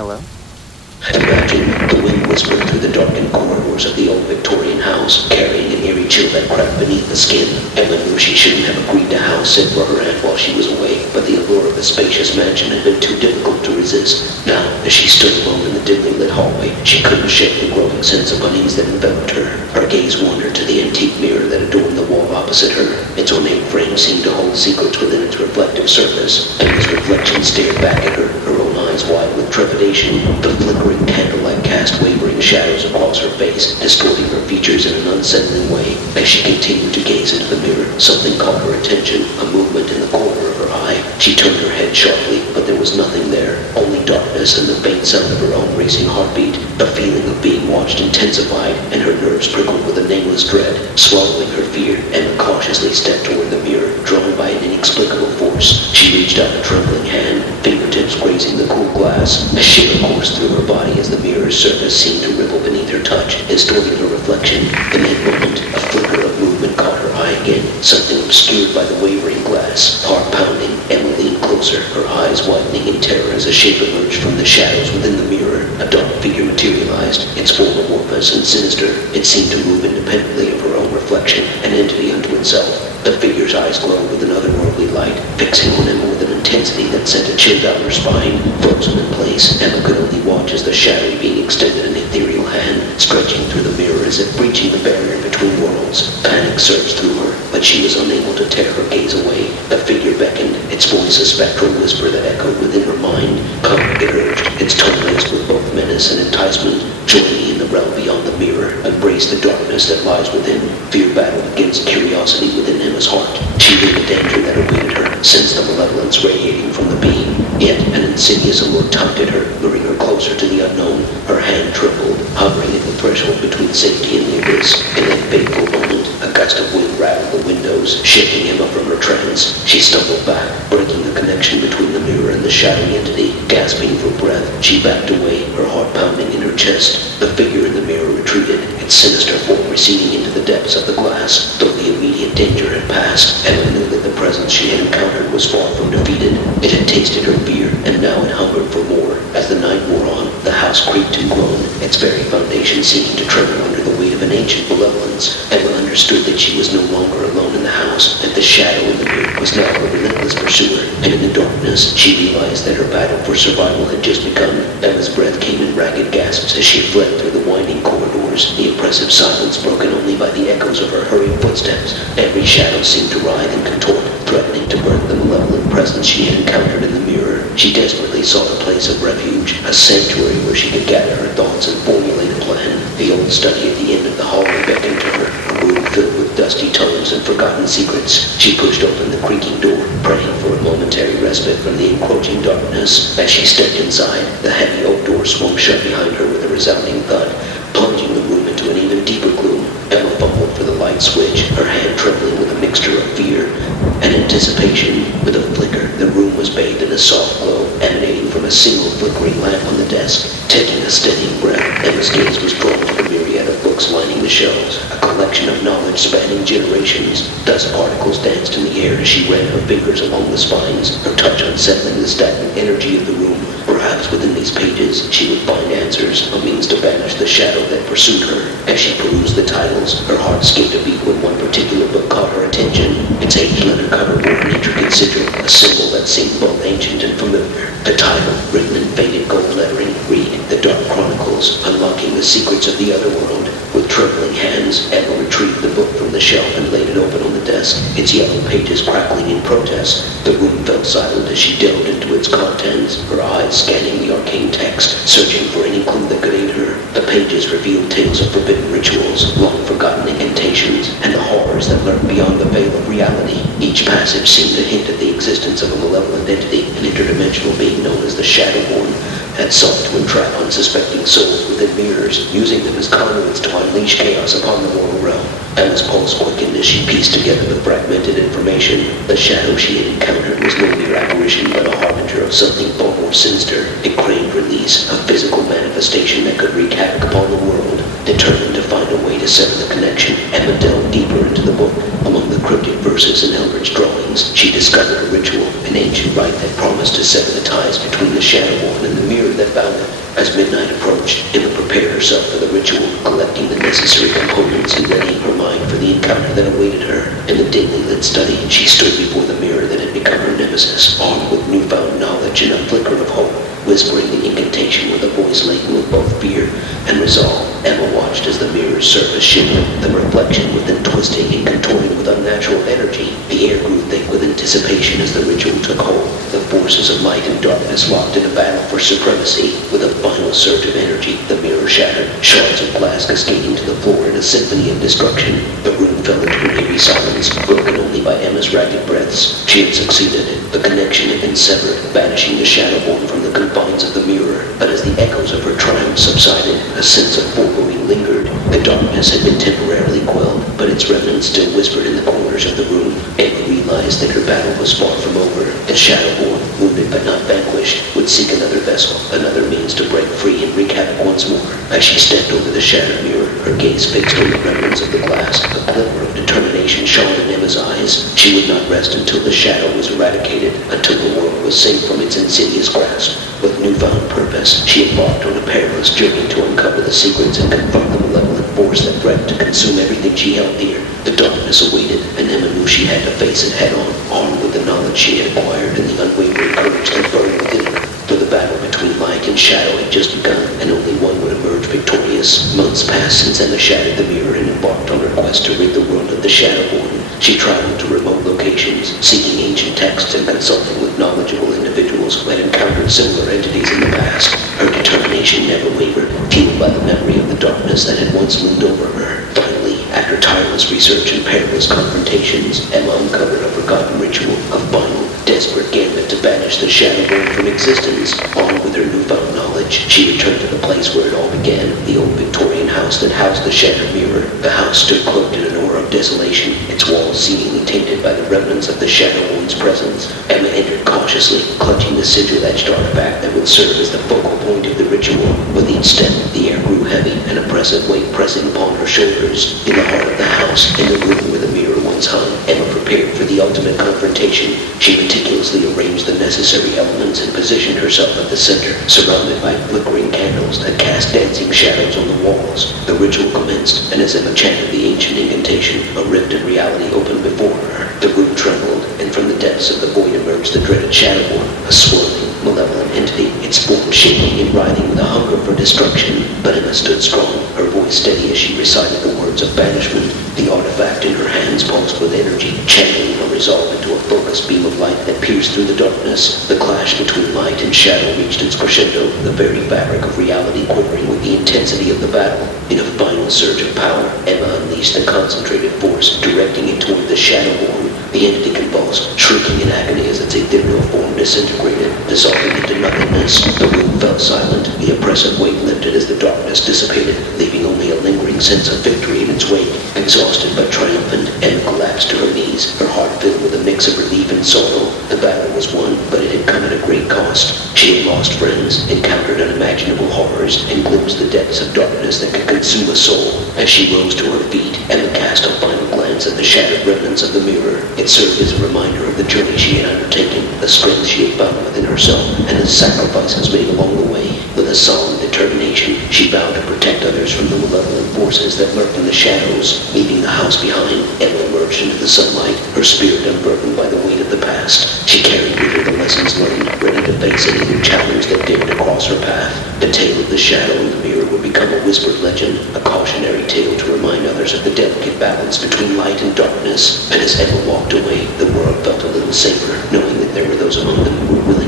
hello. Imagine the wind whispered through the darkened corridors of the old Victorian house, carrying an eerie chill that crept beneath the skin. Emma knew she shouldn't have agreed to house sit for her aunt while she was away, but the allure of the spacious mansion had been too difficult to resist. Now, as she stood alone in the dimly lit hallway, she couldn't shake the growing sense of unease that enveloped her. Her gaze wandered to the antique mirror that adorned the wall opposite her. Its ornate frame seemed to hold secrets within its reflective surface, and as reflection stared back at her, her own eyes wide with trepidation. The flickering candlelight cast wavering shadows across her face, distorting her features in an unsettling way. As she continued to gaze into the mirror, something caught her attention, a movement in the corner of her eye. She turned her head sharply, but there was nothing there, only darkness and the faint sound of her own racing heartbeat. The feeling of being watched intensified, and her nerves prickled with a nameless dread. Swallowing her fear, Emma cautiously stepped toward the mirror, drawn by an inexplicable force. She reached out a trembling hand, fingertips grazing the cool glass. A shiver coursed through her body as the mirror's surface seemed to ripple beneath her touch, distorting her reflection. In that moment, a flicker of movement caught her eye again, something obscured by the wavering glass. Heart pounding, Emma leaned closer, her eyes widening in terror as a shape emerged from the shadows within the mirror. A dark figure materialized, its form amorphous and sinister. It seemed to move independently of her own reflection, an entity unto itself. The figure's eyes glowed with an otherworldly light, fixing on Emma with an intensity that sent a chill down her spine. Frozen in place, Emma could only watch as the shadowy being extended an ethereal hand, stretching through the mirror as if breaching the barrier between worlds. Panic surged through her, but she was unable to tear her gaze away. The figure beckoned, its voice a spectral whisper that echoed within her mind. Come, it urged, its tone laced with both menace and enticement. Join me in the realm beyond the mirror. Embrace the darkness that lies within. Fear battled against curiosity within Emma's heart. She knew the danger that awaited her, sensed the malevolence radiating from the being. Yet an insidious allure tugged at her, luring her closer to the unknown. Her hand trembled, hovering at the threshold between safety and the abyss. In that fateful moment, a gust of wind rattled the windows, shaking Emma from her trance. She stumbled back, breaking the connection between the mirror and the shadowy entity. Gasping for breath, she backed away, her heart pounding in her chest. The figure in the mirror retreated, its sinister form receding into the depths of the glass. Though the immediate danger had passed, Emma knew that the presence she had encountered was far from defeated. It had tasted her fear, and now it hungered for more. As the night wore on, the house creaked and groaned, its very foundation seeming to tremble under the weight of an ancient malevolence. Emma understood that she was no longer alone in the house, that the shadow in the mirror was now her relentless pursuer, and in the darkness, she realized that her battle for survival had just begun. Emma's breath came in ragged gasps as she fled through the winding corridors, the oppressive silence broken only by the echoes of her hurried footsteps. Every shadow seemed to writhe and contort, threatening to birth the malevolent presence she had encountered in the mirror. She desperately sought a place of refuge, a sanctuary where she could gather her thoughts and formulate a plan. The old study at the end of the hallway beckoned to her, a room filled with dusty tomes and forgotten secrets. She pushed open the creaking door, praying for a momentary respite from the encroaching darkness. As she stepped inside, the heavy oak door swung shut behind her with a resounding thud, plunging the room into an even deeper gloom. Emma fumbled for the light switch, her hand trembling with a mixture of fear and anticipation. With a flicker, the room was bathed in a soft glow, emanating from a single flickering lamp on the desk. Taking a steadying breath, Emma's gaze was drawn to the myriad of books lining the shelves, a collection of knowledge spanning generations. Dust particles danced in the air as she ran her fingers along the spines, her touch unsettling the stagnant energy of the room. Perhaps within these pages, she would find answers, a means to banish the shadow that pursued her. As she perused the titles, her heart skipped a beat when one particular book caught her attention. Its aged leather cover bore an intricate sigil, a symbol that seemed both ancient and familiar. The title, written in faded gold lettering, read, "The Dark Chronicles, Unlocking the Secrets of the Otherworld." With trembling hands, Emma retrieved the book from the shelf and laid it open on the desk, its yellow pages crackling in protest. The room fell silent as she delved into its contents, her eyes scanning the arcane text, searching for any clue that could aid her. The pages revealed tales of forbidden rituals, long-forgotten incantations, and the horrors that lurked beyond the veil of reality. Each passage seemed to hint at the existence of a malevolent entity, an interdimensional being known as the Shadowborn, that sought to entrap unsuspecting souls within mirrors, using them as conduits to unleash chaos upon the mortal realm. Emma's pulse quickened as she pieced together the fragmented information. The shadow she had encountered was no mere apparition, but a harbinger of something far more sinister, a claimed release, a physical manifestation that could wreak havoc upon the world. Determined to find a way to sever the connection, Emma delved deeper into the book. Among the cryptic verses and eldritch drawings, she discovered a ritual, an ancient rite that promised to sever the ties between the Shadowborn and the mirror that bound them. As midnight approached, Emma prepared herself for the ritual, collecting the necessary components and readying her mind for the encounter that awaited her. In the dimly lit study, she stood before the mirror that had become her nemesis, armed with newfound knowledge and a flicker of hope. Whispering the incantation with a voice laden with both fear and resolve, Emma watched as the mirror's surface shimmered, the reflection within twisting and contorting with unnatural energy. The air grew thick with anticipation as the ritual took hold. The forces of light and darkness locked in a battle for supremacy. With a final surge of energy, the mirror shattered, shards of glass cascading to the floor in a symphony of destruction. The room fell into an eerie silence, broken only by Emma's ragged breaths. She had succeeded. The connection had been severed, banishing the Shadowborn from the confines of the mirror. But as the echoes of her triumph subsided, a sense of foreboding lingered. The darkness had been temporarily quelled, but its remnants still whispered in the corners of the room. Emma realized that her battle was far from over. The Shadowborn, wounded but not vanquished, would seek another vessel, another means to break free and wreak havoc once more. As she stepped over the shattered mirror, her gaze fixed on the remnants of the glass, a glimmer of determination shone in Emma's eyes. She would not rest until the shadow was eradicated, until the world was safe from its insidious grasp. With newfound purpose, she embarked on a perilous journey to uncover the secrets and confront the malevolent force that threatened to consume everything she held dear. The darkness awaited, and Emma knew she had to face it head-on, armed with the knowledge she had acquired and the unwavering courage that burned within her. For the battle between light and shadow had just begun, and only one would emerge victorious. Months passed since Emma shattered the mirror and embarked on her quest to rid the world of the Shadowborn. She traveled to remote locations, seeking ancient texts and consulting with knowledgeable individuals who had encountered similar entities in the past. Her determination never wavered, fueled by the memory of the darkness that had once loomed over her. Finally, after tireless research and perilous confrontations, Emma uncovered a forgotten ritual, a final, desperate gambit to banish the Shadowborn from existence. Armed with her newfound knowledge, she returned to the place where it all began, the old Victorian house that housed the shattered mirror. The house stood cloaked in an aura of desolation, its walls seemingly tainted by the remnants of the Shadowborn's presence. Emma entered cautiously, clutching the sigil-etched artifact that would serve as the focal point of the ritual. With each step, the air grew heavy, an oppressive weight pressing upon her shoulders. In the heart of the house, in the room where the mirror once hung, Emma prepared for the ultimate confrontation. She meticulously arranged the necessary elements and positioned herself at the center, surrounded by flickering candles that cast dancing shadows on the walls. The ritual commenced, and as Emma chanted the ancient incantation, a rift in reality opened before her. The room trembled, and from the depths of the void emerged the dreaded Shadowborn, a swirling, malevolent entity, its form shaking and writhing with a hunger for destruction. But Emma stood strong, her voice steady as she recited the words of banishment. The artifact in her hands pulsed with energy, channeling her resolve into a focused beam of light that pierced through the darkness. The clash between light and shadow reached its crescendo, the very fabric of reality quivering with the intensity of the battle. In a final surge of power, Emma unleashed the concentrated force, directing it toward the Shadowborn. The entity convulsed, shrieking in agony as its ethereal form disintegrated, dissolving into nothingness. The room fell silent, the oppressive weight lifted as the darkness dissipated, leaving only a lingering sense of victory in its wake. Exhausted but triumphant, Emma collapsed to her knees, her heart filled with a mix of relief and sorrow. The battle was won, but it had come at a great cost. She had lost friends, encountered unimaginable horrors, and glimpsed the depths of darkness that could consume a soul. As she rose to her feet, Emma cast a final glance at the shattered remnants of the mirror. It served as a reminder of the journey she had undertaken, the strength she had found within herself, and the sacrifices made along the way. With a solemn determination, she vowed to protect others from the malevolent forces that lurked in the shadows. Leaving the house behind, Emma emerged into the sunlight, her spirit unburdened by the weight of the past. She carried with her the lessons learned, ready to face any new challenge that dared to cross her path. The tale of the shadow in the mirror would become a whispered legend, a cautionary tale to remind others of the delicate balance between light and darkness. And as Emma walked away, the world felt a little safer, knowing that there were those among them who were willing